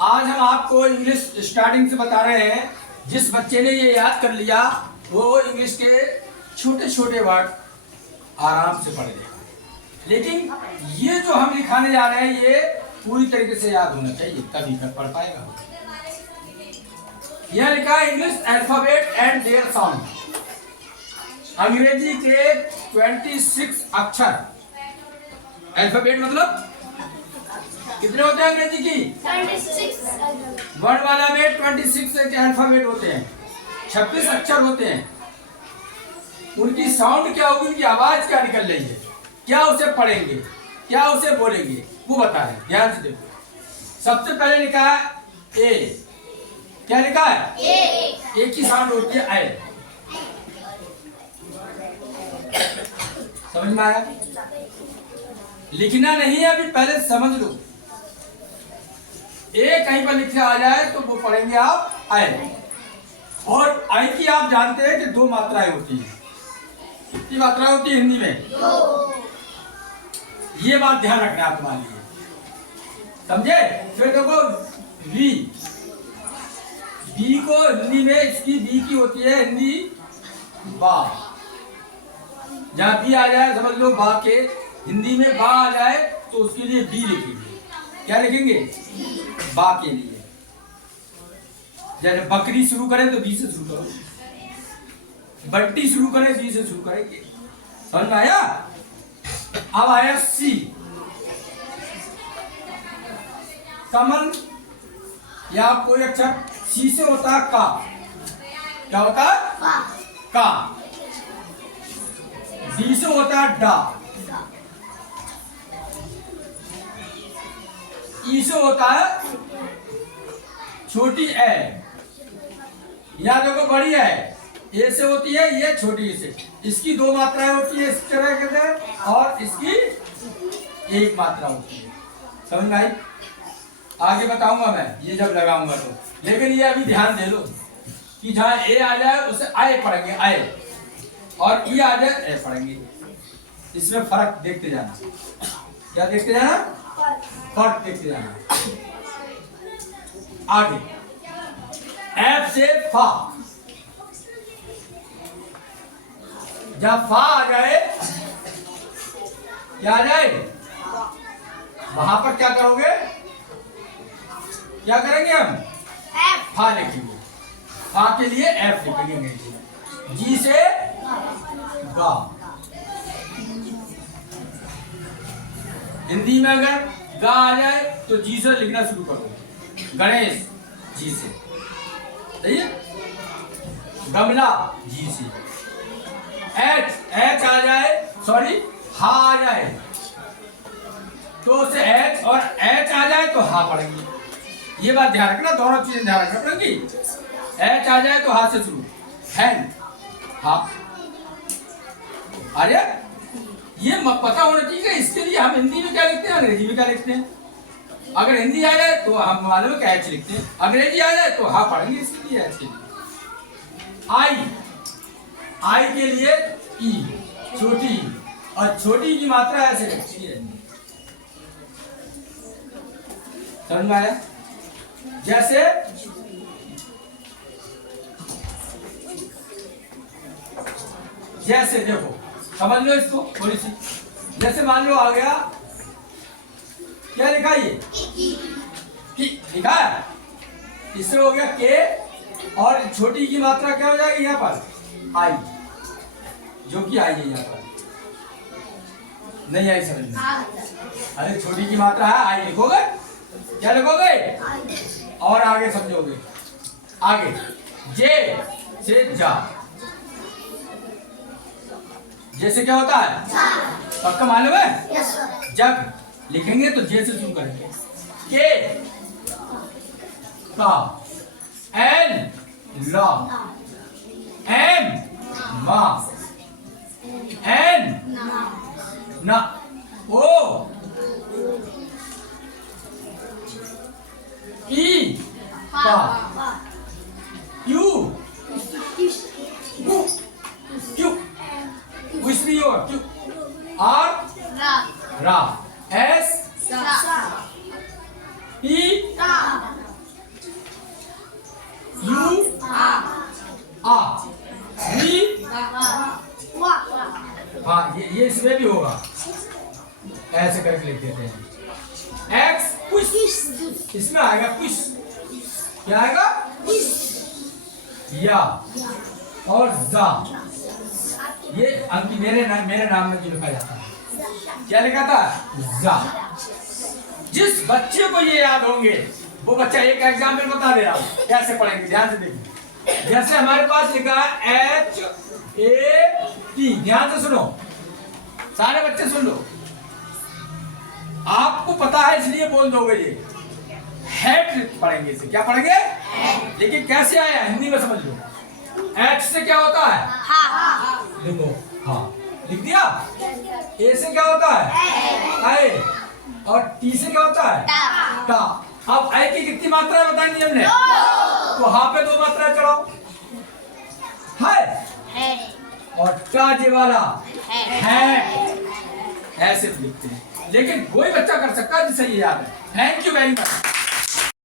आज हम आपको इंग्लिश स्टार्टिंग से बता रहे हैं। जिस बच्चे ने ये याद कर लिया वो इंग्लिश के छोटे छोटे वर्ड आराम से पढ़ लेगा, लेकिन ये जो हम लिखाने जा रहे हैं ये पूरी तरीके से याद होना चाहिए, तभी कर पढ़ पाएगा। यह लिखा है English alphabet and their sound. अंग्रेजी के 26 अक्षर। अल्फाबेट मतलब कितने होते हैं अंग्रेजी की? 26। वर्णमाला में 26 अल्फाबेट होते हैं, 26 अक्षर होते हैं। उनकी साउंड क्या होगी, उनकी आवाज क्या निकल रही है, क्या उसे पढ़ेंगे, क्या उसे बोलेंगे, वो बता रहे हैं। ध्यान से देखो। सबसे पहले लिखा है ए। क्या लिखा है? ए की साउंड होती है ए। समझ में आया? लिखना नहीं है अभी, पहले समझ लो। ए कहीं पर लिखा आ जाए तो वो पढ़ेंगे आप आई। और आई की आप जानते हैं कि 2 मात्राएं होती हैं। कितनी मात्राएं होती है हिंदी में? 2। ये बात ध्यान रखना है तुम्हारे लिए, समझे? फिर देखो वी। बी को हिंदी में इसकी बी की होती है हिंदी बा। जहां बी आ जाए समझ लो बा के, हिंदी में बा आ जाए तो उसके लिए बी लिखेंगे। क्या लिखेंगे? बा के लिए। जैसे बकरी शुरू करें तो बी से शुरू करो, बट्टी शुरू करें बी से शुरू करेंगे। समझ में आया? अब आया सी। कमल या कोई अक्षर सी से होता है का। क्या होता है? का। डी से होता है डा। ई से होता है छोटी ए। यहाँ देखो बड़ी है, ए से होती है, ये छोटी से। इसकी 2 मात्राएं होती है इस तरह के, और इसकी 1 मात्रा होती है। समझ में आई? आगे बताऊंगा मैं ये जब लगाऊंगा तो, लेकिन ये अभी ध्यान दे लो कि जहां ए आ जाए उसे आए पढ़ेंगे आए, और ई आ जाए ए पढ़ेंगे। इसमें फर्क देखते जाना। क्या देखते जाना? फर्क देखते जाना। आगे एफ से फा। जब फा आ जाए, क्या आ जाए, वहां पर क्या करोगे? क्या करेंगे हम? फा लिखेंगे। फा के लिए एफ लिखेंगे। जी से गा। हिंदी में अगर गा आ जाए तो जी से लिखना शुरू करो। गणेश जी से, सही है? गमला जी से। एच आ जाए, सॉरी हा आ जाए तो उसे एच, और एच आ जाए तो हा पढ़ेंगे। ये बात ध्यान रखना, दोनों चीजें ध्यान रखना पड़ेंगी। एच आ जाए तो हा से शुरू, हैंड हा। अरे ये पता होना चाहिए कि इसके लिए हम हिंदी में क्या लिखते हैं, अंग्रेजी में क्या लिखते हैं। अगर हिंदी आ जाए तो हम मालूम है कि एच लिखते हैं, अंग्रेजी आ जाए तो हा पढ़ेंगे। इसके लिए एच के लिए आई। आई के लिए ई, छोटी, और छोटी की मात्रा ऐसे रखती है। समझ में आया? जैसे जैसे देखो, समझ लो इसको थोड़ी सी। जैसे मान लो आ गया, क्या लिखा ये? की लिखा है। इससे हो गया के, और छोटी की मात्रा क्या हो जाएगी यहाँ पर? आई, जो कि आई है यहाँ पर। नहीं आई समझ में? अरे छोटी की मात्रा है आई, लिखोगे? क्या लिखोगे? और आगे समझोगे। आगे जे से जा। जैसे क्या होता है? पक्का मालूम है? जग लिखेंगे तो जे से शुरू करेंगे। के का, एन ला, एम मा, एन ना, ओ ई पा, क्यू क्यू, विस्मी और क्यू, आर रा, एस पी हाँ ये इसमें भी होगा, ऐसे करके लिख देते हैं। एक्स पुश, इसमें आएगा पुश, क्या आएगा या, और जा, ये अंकी मेरे नाम में जो लिखा जाता है, क्या लिखा था, जा। जिस बच्चे को ये याद होंगे वो बच्चा, एक एग्जाम्पल बता दे रहा हूं कैसे पढ़ेंगे, ध्यान से देखिए। जैसे हमारे पास लिखा है HAT, ध्यान से सुनो, सारे बच्चे सुन लो, आपको पता है इसलिए बोल दोगे ये हैट पढ़ेंगे, इसे क्या पढ़ेंगे, लेकिन कैसे आया हिंदी में समझ लो। H से क्या होता है, लिखो, हाँ लिख दिया। A से क्या होता है, आए, और T से क्या होता है, टा। अब आई की कितनी मात्रा बताएंगे हमने, तो हाँ पे 2 मात्रा चढ़ाओ, है, और टा जे वाला है, ऐसे लिखते हैं। लेकिन कोई बच्चा कर सकता है जिसे ये याद है। Thank you very much.